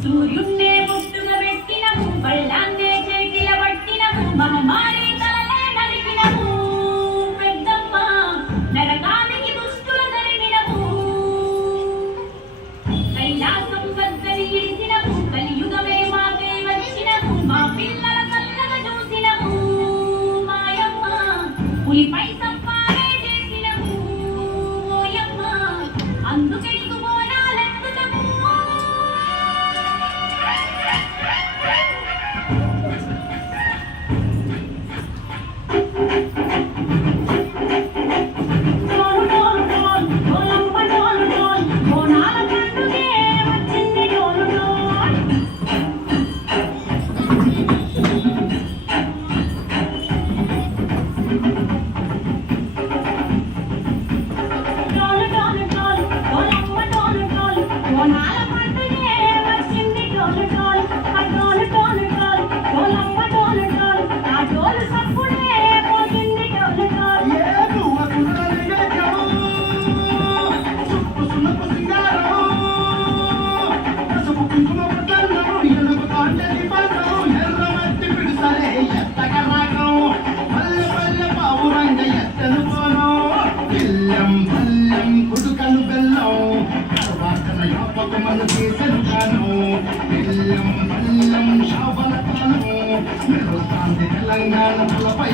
సూర్యున్నే ముట్టుగా పెట్టినము బళ్ళాన్నే చేతిల పట్టినము మహమారి తలనే నరికినము పెద్దమ్మ నరకానికి దుష్టుల జరిగినము కైలాసం సద్దరి ఇడిసినము కలియుగమే మాకై వచ్చినము మా పిల్లల కళ్ళగా చూసినము మాయమ్మ పులిపై సంపారే చేసినము ఓయమ్మ అందుకే తెలంగాణ పై